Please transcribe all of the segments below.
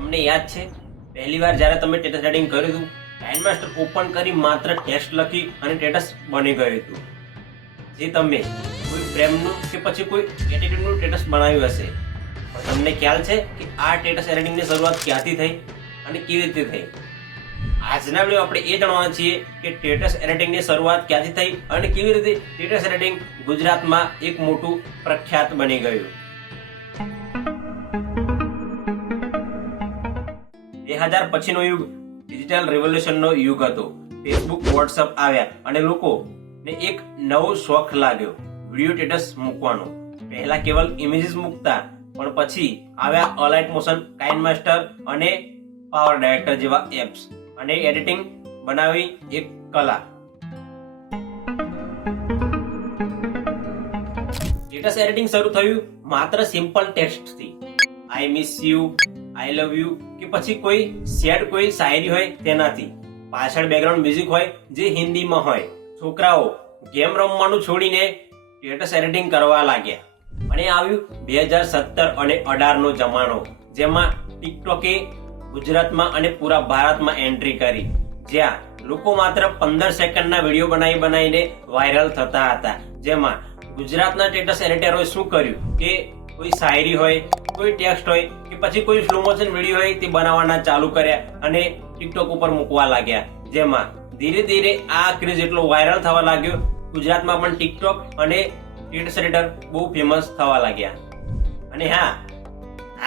તમને યાદ છે, પહેલી વાર જ્યારે તમે ટેટસ રાઇટિંગ કર્યું હતું ટાઇમ માસ્ટર ઓપન કરી માત્ર ટેસ્ટ લખી અને ટેટસ બની ગયું હતું. જે તમે કોઈ પ્રેમનું કે પછી કોઈ એટીટ્યુડનું ટેટસ બનાવ્યું હશે. પણ તમને ખ્યાલ છે કે આ ટેટસ એડિટિંગની શરૂઆત ક્યાંથી થઈ અને કેવી રીતે થઈ? આજના વીડિયો આપણે એ જાણવાના છીએ કે ટેટસ એડિટિંગની શરૂઆત ક્યાંથી થઈ અને કેવી રીતે ટેટસ એડિટિંગ ગુજરાતમાં એક મોટું પ્રખ્યાત બની ગયું. બે હજાર પછીનો યુગ. ડિજિટલ રિવોલ્યુશનનો યુગ હતો. ફેસબુક વોટ્સઅપ આવ્યા અને લોકોને એક નવો શોખ લાગ્યો. વીડિયો સ્ટેટસ મૂકવાનો. પહેલા કેવલ ઇમેજીસ મૂકતા, પણ પછી આવ્યા અલાઇટ મોશન કાઇન માસ્ટર અને પાવર ડાયરેક્ટર જેવા એપ્સ અને એડિટિંગ બનાવી એક કલા. સ્ટેટસ એડિટિંગ શરૂ થયું માત્ર simple ટેક્સ્ટથી I miss you I love you કે પછી કોઈ સેડ કોઈ શાયરી હોય તેનાથી. પાછળ બેકગ્રાઉન્ડ મ્યુઝિક હોય જે હિન્દીમાં હોય. છોકરાઓ ગેમ રમવાનું છોડીને સ્ટેટસ એડિટિંગ કરવા લાગ્યા. અને આવ્યું બે હજાર સત્તર અને અઢારનો જમાનો, જેમાં ટિકટોકે ગુજરાતમાં અને પૂરા ભારતમાં એન્ટ્રી કરી. જ્યાં લોકો માત્ર પંદર સેકન્ડના વીડિયો બનાવી બનાવીને વાયરલ થતા હતા. જેમાં ગુજરાતના સ્ટેટસ એડિટરોએ શું કર્યું કે કોઈ શાયરી હોય કોઈ ટેક્સ્ટ હોય કે પછી કોઈ સ્લો મોશન વીડિયો હોય તે બનાવવાના ચાલુ કર્યા અને ટિકટોક ઉપર મૂકવા લાગ્યા. જેમાં ધીરે ધીરે આ ક્રેઝ એટલો વાયરલ થવા લાગ્યો, ગુજરાતમાં પણ ટિકટોક અને એડિટર બહુ ફેમસ થવા લાગ્યા. અને હા,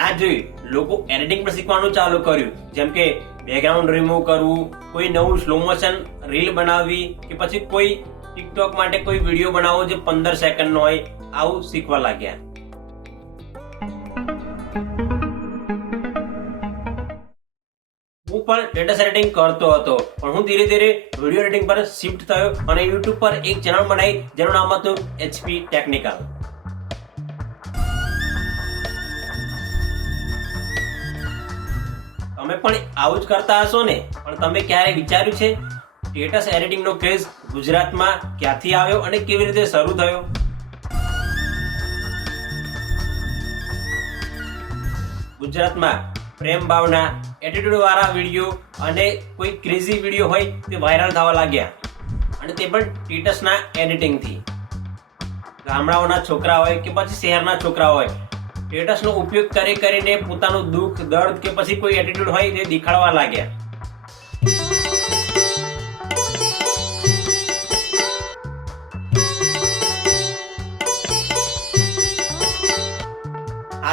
આ જોઈ લોકો એડિટિંગ પણ શીખવાનું ચાલુ કર્યું. જેમ કે બેકગ્રાઉન્ડ રિમૂવ કરવું, કોઈ નવું સ્લો મોશન રીલ બનાવવી કે પછી કોઈ ટિકટોક માટે કોઈ વીડિયો બનાવવો જે પંદર સેકન્ડનો હોય, આવું શીખવા લાગ્યા. હું પણ ડેટા સેટિંગ કરતો હતો. પણ હું ધીરે ધીરે વીડિયો એડિટિંગ પર શિફ્ટ થયો અને યુટ્યુબ પર એક ચેનલ બનાવી, જેનું નામ હતું એચપી ટેકનિકલ તમે પણ આવું જ કરતા હશો ને? પણ તમે ક્યારે વિચાર્યું છે સ્ટેટસ એડિટિંગનો ક્રેઝ ગુજરાતમાં ક્યાંથી આવ્યો અને કેવી રીતે શરૂ થયો? ગુજરાતમાં પ્રેમ ભાવના એટીટ્યુડ વાળા વીડિયો અને કોઈ ક્રેઝી વીડિયો હોય તે વાયરલ થવા લાગ્યા. અને તે પણ ટીટસના એડિટિંગથી ગામડાઓના છોકરા હોય કે પછી શહેરના છોકરા હોય સ્ટેટસનો ઉપયોગ કરી કરીને પોતાનું દુઃખ, દર્દ કે પછી કોઈ એટીટ્યુડ હોય તે દેખાડવા લાગ્યા.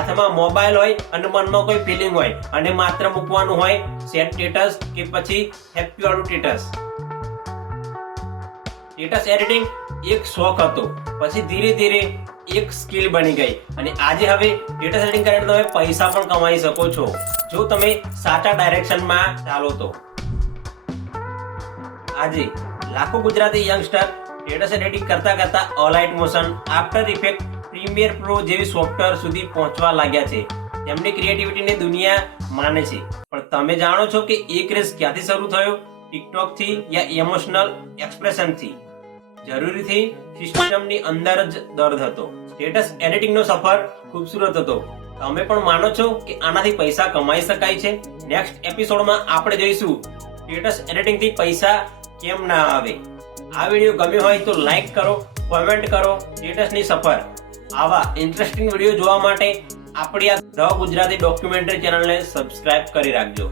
હાથમાં મોબાઈલ હોય અને મનમાં કોઈ ફિલિંગ હોય અને માત્ર મૂકવાનું હોય સેટ સ્ટેટસ કે પછી હેપી વાળું સ્ટેટસ સ્ટેટસ એડિટિંગ એક શોખ હતો, પછી ધીરે ધીરે એક સ્કિલ બની ગઈ. અને આજે હવે સ્ટેટસ એડિટિંગ કરીને તમે પૈસા પણ કમાઈ શકો છો, જો તમે સાચા ડાયરેક્શનમાં ચાલો તો. આજે લાખો ગુજરાતી યંગસ્ટર સ્ટેટસ એડિટિંગ કરતા કરતા Alight Motion After Effects Premiere Pro જેવી સોફ્ટવેર સુધી પહોંચવા લાગ્યા છે. તેમની ક્રિએટિવિટીને દુનિયા માને છે. પણ તમે જાણો છો કે એ ક્રેઝ ક્યાંથી શરૂ થયો? ટિકટોકથી યા ઇમોશનલ એક્સપ્રેશનથી જરૂરીથી સિસ્ટમની અંદર જ દર્દ હતો. સ્ટેટસ એડિટિંગનો સફર ખૂબસૂરત હતો. તમે પણ માનો છો કે આનાથી પૈસા કમાઈ શકાય છે? નેક્સ્ટ એપિસોડમાં આપણે જોઈશું. સ્ટેટસ એડિટિંગથી પૈસા કેમ ના આવે? આ વીડિયો ગમ્યો હોય તો લાઈક કરો કોમેન્ટ કરો. સ્ટેટસની સફર. આવા ઇન્ટરેસ્ટિંગ વીડિયો જોવા માટે આપણી આ ધ ગુજરાતી ડોક્યુમેન્ટરી ચેનલને સબસ્ક્રાઇબ કરી રાખજો.